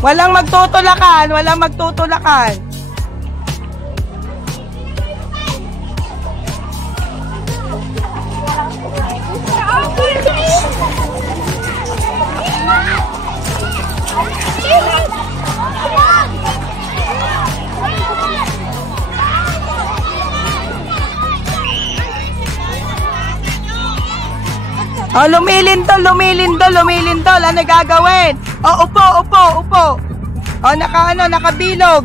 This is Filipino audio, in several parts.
Walang magtutulakan, walang magtutulakan. Oh, lumilindol, lumilindol, lumilindol. Ano gagawin? Oh, upo, upo, upo. Oh, nakabilog.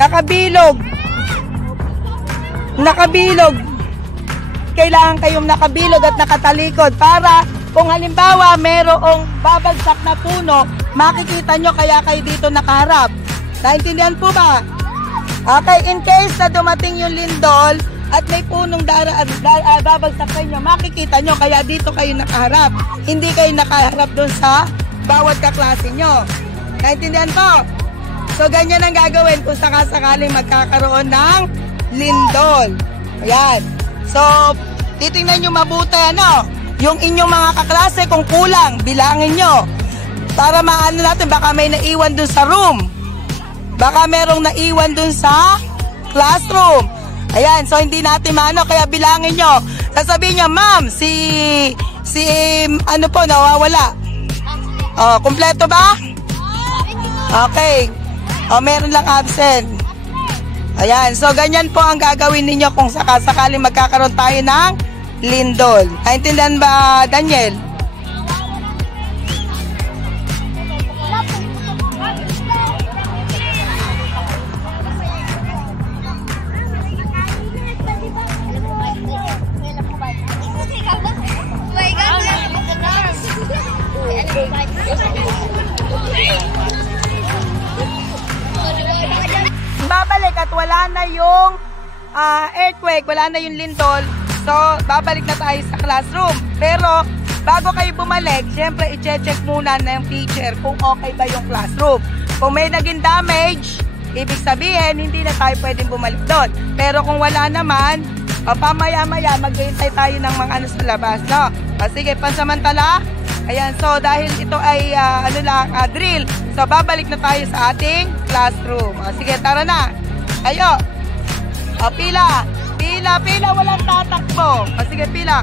Nakabilog. Nakabilog. Kailangan kayong nakabilog at nakatalikod para kung halimbawa merong babagsak na puno, makikita nyo kaya kayo dito nakaharap. Naintindihan po ba? Okay, in case na dumating yung lindol at may punong babagsak sa inyo, makikita nyo kaya dito kayo nakaharap. Hindi kayo nakaharap doon sa bawat kaklase nyo. Naintindihan po? So, ganyan ang gagawin kung sakasakaling magkakaroon ng lindol. Ayan. So, titingnan nyo mabuti, ano, yung inyong mga kaklase, kung kulang, bilangin nyo. Para maano natin, baka may naiwan dun sa room. Baka merong naiwan dun sa classroom. Ayan, so hindi natin maano, kaya bilangin nyo. Sasabihin nyo, ma'am, ano po, nawawala. Oh, kumpleto ba? Okay. Oh, meron lang absent. Ayan, so ganyan po ang gagawin ninyo kung sakasakaling magkakaroon tayo ng lindol. Naintindihan ba, Daniel? Babalik at wala na yung earthquake, wala na yung lindol. So, babalik na tayo sa classroom. Pero, bago kayo bumalik, syempre, i-check muna ng teacher kung okay ba yung classroom. Kung may naging damage, ibig sabihin, hindi na tayo pwedeng bumalik doon. Pero kung wala naman, pamaya-maya, maghihintay tayo ng mga ano sa labas, no? Sige, pansamantala. Ayan, so dahil ito ay drill, so babalik na tayo sa ating classroom. Sige, tara na. Ayo. Pila. Pila, pila, walang tatakbo. Sige, pila.